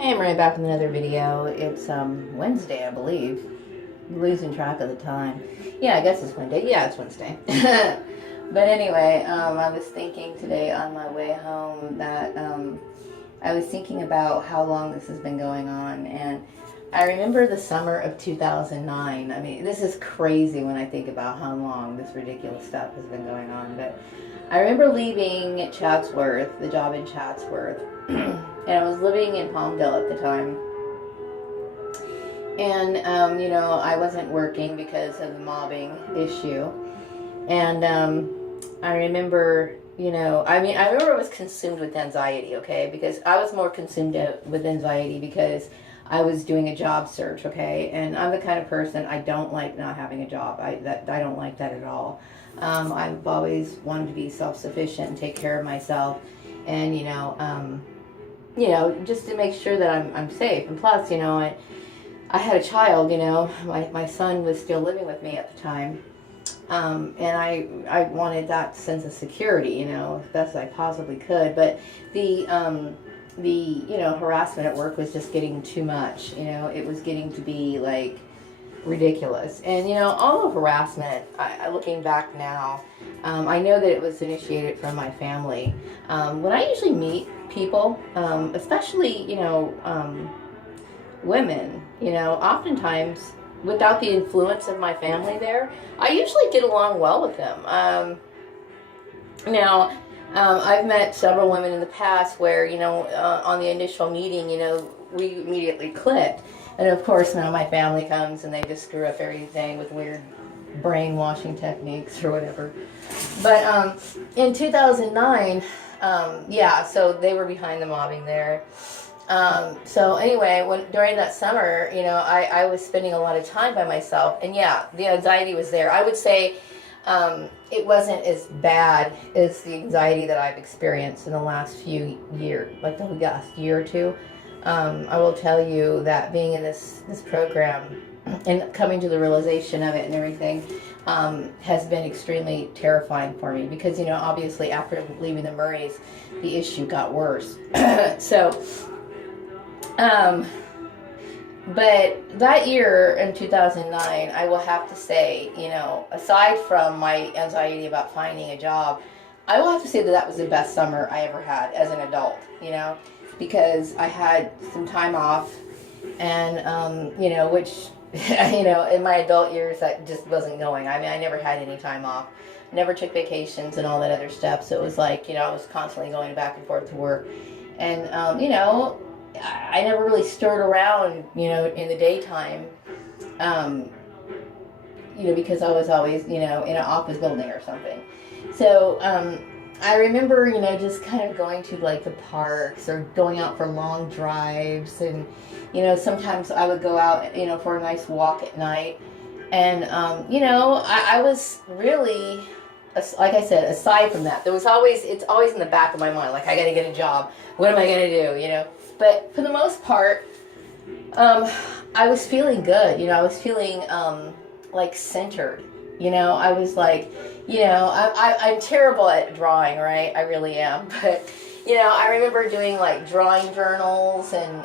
Hey, I'm right back with another video. It's Wednesday, I believe. I'm losing track of the time. Yeah, I guess it's Wednesday. Yeah, it's Wednesday. But anyway, I was thinking today on my way home that I was thinking about how long this has been going on, and I remember the summer of 2009. I mean, this is crazy when I think about how long this ridiculous stuff has been going on, but I remember leaving Chatsworth, the job in Chatsworth, and I was living in Palmdale at the time. And, I wasn't working because of the mobbing issue. And I remember, I remember I was consumed with anxiety, okay? Because I was more consumed with anxiety because I was doing a job search, okay? And I'm the kind of person, I don't like not having a job. I don't like that at all. I've always wanted to be self-sufficient and take care of myself, and just to make sure that I'm safe. And plus, I had a child. My son was still living with me at the time, and I wanted that sense of security, as best I possibly could. But the harassment at work was just getting too much. It was getting to be like ridiculous. And all the harassment, looking back now, I know that it was initiated from my family. When I usually meet people, especially women, oftentimes without the influence of my family there, I usually get along well with them. I've met several women in the past where, on the initial meeting, we immediately clicked. And of course, now my family comes and they just screw up everything with weird brainwashing techniques or whatever. But in 2009, so they were behind the mobbing there. So anyway, during that summer, I was spending a lot of time by myself. And yeah, the anxiety was there. I would say it wasn't as bad as the anxiety that I've experienced in the last few years, like the last year or two. I will tell you that being in this program and coming to the realization of it and everything has been extremely terrifying for me because, obviously after leaving the Murrays, the issue got worse. But that year in 2009, I will have to say, aside from my anxiety about finding a job, I will have to say that was the best summer I ever had as an adult, because I had some time off and, which, in my adult years, that just wasn't going. I mean, I never had any time off, never took vacations and all that other stuff. So it was like, I was constantly going back and forth to work. And, I never really stirred around, in the daytime, because I was always, in an office building or something. So, I remember, just kind of going to like the parks or going out for long drives. And, sometimes I would go out, for a nice walk at night. And, I was really, like I said, aside from that, it's always in the back of my mind. Like, I got to get a job. What am I going to do, But for the most part, I was feeling good. I was feeling like centered. I was like, I'm terrible at drawing, right? I really am. But, I remember doing like drawing journals and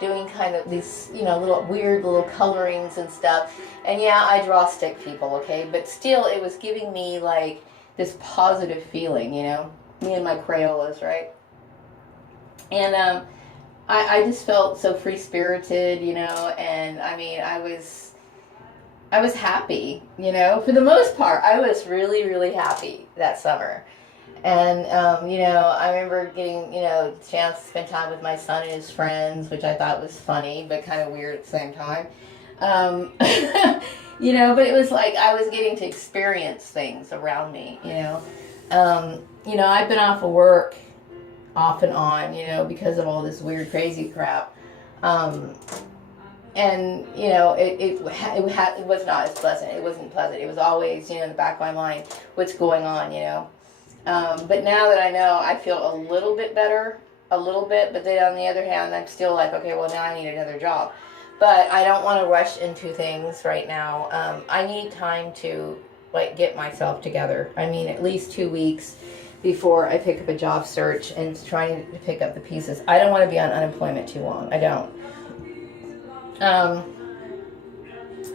doing kind of these, little weird little colorings and stuff. And yeah, I draw stick people, okay? But still, it was giving me like this positive feeling, me and my Crayolas, right? And I just felt so free-spirited, and I mean, I was happy, for the most part. I was really, really happy that summer. And, I remember getting, a chance to spend time with my son and his friends, which I thought was funny, but kind of weird at the same time. But it was like I was getting to experience things around me, I've been off of work off and on, because of all this weird, crazy crap. And, it was not as pleasant. It wasn't pleasant. It was always, in the back of my mind, what's going on, But now that I know, I feel a little bit better, but then on the other hand, I'm still like, okay, well, now I need another job. But I don't want to rush into things right now. I need time to, like, get myself together. I mean, at least 2 weeks before I pick up a job search and trying to pick up the pieces. I don't want to be on unemployment too long. I don't.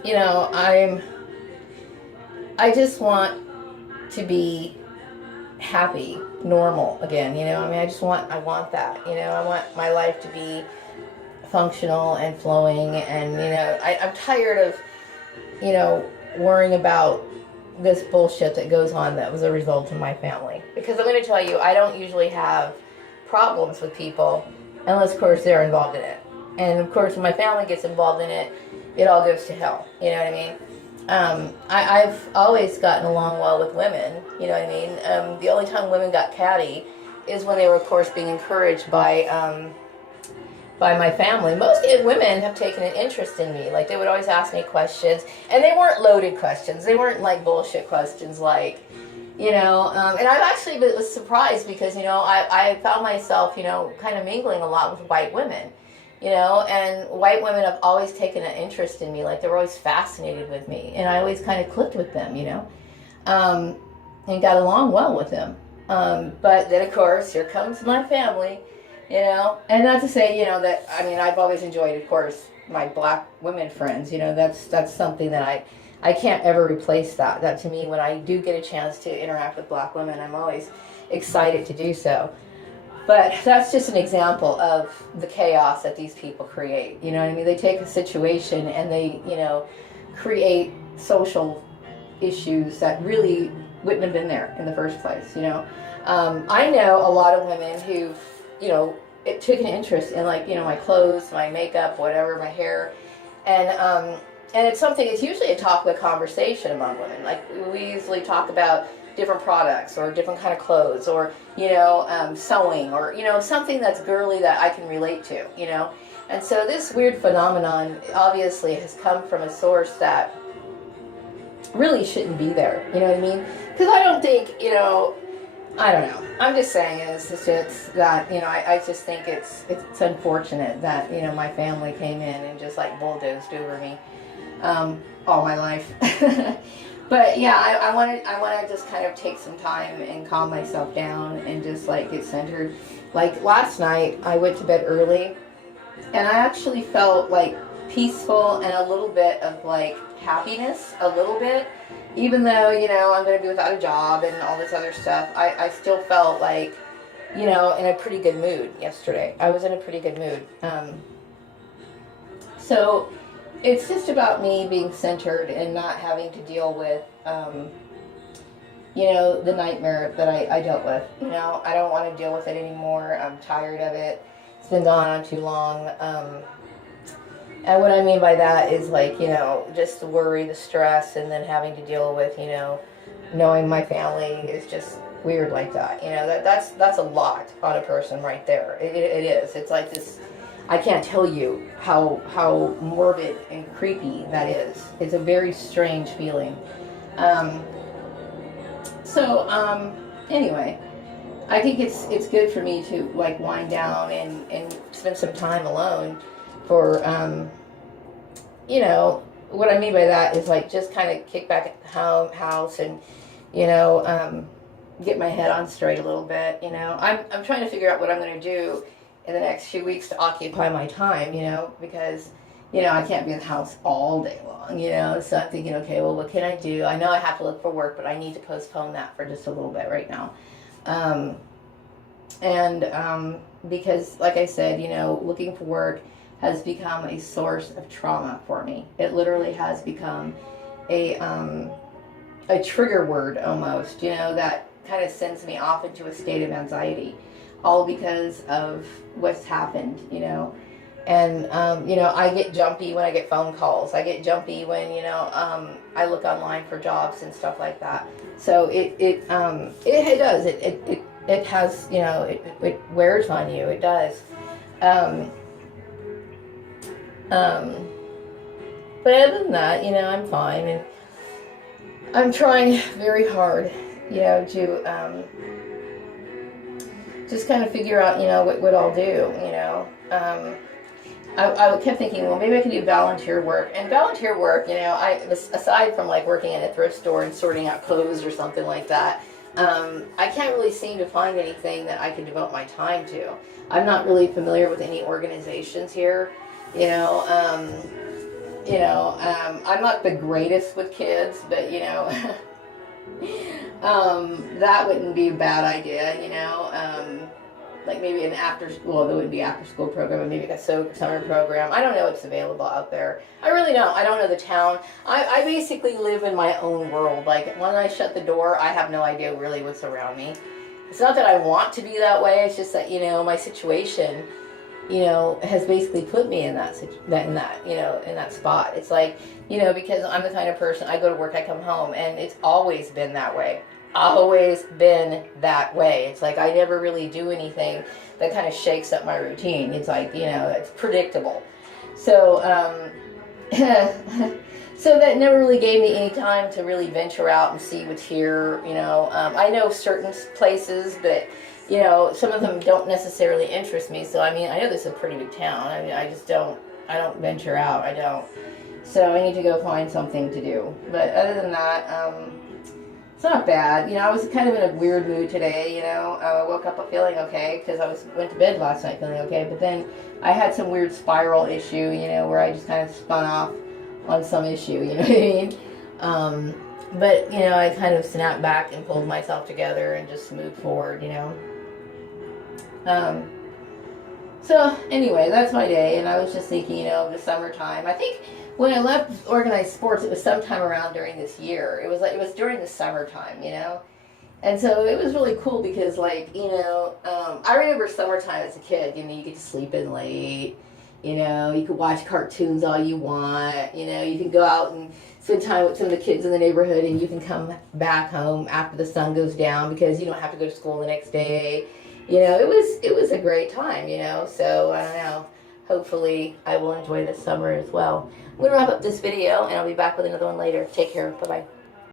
You know, I just want to be happy, normal again, you know. I mean, I want that, you know. I want my life to be functional and flowing, and, you know, I'm tired of, you know, worrying about this bullshit that goes on that was a result of my family. Because I'm going to tell you, I don't usually have problems with people unless, of course, they're involved in it. And, of course, when my family gets involved in it, it all goes to hell. You know what I mean? I've always gotten along well with women. You know what I mean? The only time women got catty is when they were, of course, being encouraged by my family. Most women have taken an interest in me. Like, they would always ask me questions, and they weren't loaded questions. They weren't like bullshit questions, like, you know. And I've actually was surprised because, you know, I found myself, you know, kind of mingling a lot with white women. You know, and white women have always taken an interest in me. Like, they were always fascinated with me. And I always kind of clicked with them, you know, and got along well with them. But then, of course, here comes my family, you know. And not to say, you know, that, I mean, I've always enjoyed, of course, my black women friends. You know, that's something that I can't ever replace that. That, to me, when I do get a chance to interact with black women, I'm always excited to do so. But that's just an example of the chaos that these people create. You know what I mean? They take a situation and they, you know, create social issues that really wouldn't have been there in the first place, you know. I know a lot of women who, you know, it took an interest in, like, you know, my clothes, my makeup, whatever, my hair. And it's something, it's usually a topic of conversation among women. Like, we usually talk about different products or different kind of clothes, or, you know, sewing, or, you know, something that's girly that I can relate to, you know. And so this weird phenomenon obviously has come from a source that really shouldn't be there, you know what I mean? Because I don't think, you know, I don't know. I'm just saying it's that, you know, I just think it's unfortunate that, you know, my family came in and just like bulldozed over me all my life. But yeah, I want to just kind of take some time and calm myself down and just like get centered. Like last night, I went to bed early, and I actually felt like peaceful and a little bit of like happiness, a little bit. Even though, you know, I'm going to be without a job and all this other stuff, I still felt like, you know, in a pretty good mood yesterday. I was in a pretty good mood. So it's just about me being centered and not having to deal with, you know, the nightmare that I dealt with. You know, I don't want to deal with it anymore. I'm tired of it. It's been going on too long. And what I mean by that is, like, you know, just the worry, the stress, and then having to deal with, you know, knowing my family is just weird like that. You know, that's a lot on a person right there. It is. It's like this. I can't tell you how morbid and creepy that is. It's a very strange feeling. Anyway, I think it's good for me to like wind down and spend some time alone for, you know, what I mean by that is like just kind of kick back at the house and, you know, get my head on straight a little bit. You know, I'm trying to figure out what I'm going to do in the next few weeks to occupy my time, you know, because, you know, I can't be in the house all day long, you know. So I'm thinking, okay, well, what can I do? I know I have to look for work, but I need to postpone that for just a little bit right now. Because, like I said, you know, looking for work has become a source of trauma for me. It literally has become a trigger word almost, you know, that kind of sends me off into a state of anxiety, all because of what's happened, you know. And, you know, I get jumpy when I get phone calls. I get jumpy when, you know, I look online for jobs and stuff like that. So it does. It has, you know, it wears on you. It does. But other than that, you know, I'm fine. And I'm trying very hard, you know, to just kind of figure out, you know, what I'll do, you know. I kept thinking, well, maybe I can do volunteer work. And volunteer work, you know, aside from like working in a thrift store and sorting out clothes or something like that, I can't really seem to find anything that I can devote my time to. I'm not really familiar with any organizations here, you know. I'm not the greatest with kids, but that wouldn't be a bad idea, like maybe an after school, well, there would be after school program, and maybe a summer program. I don't know what's available out there. I really don't. I don't know the town. I basically live in my own world. Like when I shut the door, I have no idea really what's around me. It's not that I want to be that way. It's just that, my situation, has basically put me in that spot. It's like, because I'm the kind of person, I go to work, I come home, and it's always been that way. Always been that way. It's like I never really do anything that kind of shakes up my routine. It's like, it's predictable. So, so that never really gave me any time to really venture out and see what's here. I know certain places, but some of them don't necessarily interest me. So, I know this is a pretty big town. I don't venture out. I don't. So I need to go find something to do. But other than that, it's not bad. I was kind of in a weird mood today, I woke up feeling okay because I went to bed last night feeling okay. But then I had some weird spiral issue, where I just kind of spun off on some issue, you know what I mean? But, I kind of snapped back and pulled myself together and just moved forward, So anyway, that's my day, and I was just thinking, the summertime. I think when I left organized sports, it was sometime around during this year. It was during the summertime, and so it was really cool because, like, I remember summertime as a kid. You get to sleep in late. You could watch cartoons all you want. You can go out and spend time with some of the kids in the neighborhood, and you can come back home after the sun goes down because you don't have to go to school the next day. It was a great time, so I don't know. Hopefully I will enjoy this summer as well. I'm going to wrap up this video, and I'll be back with another one later. Take care. Bye-bye.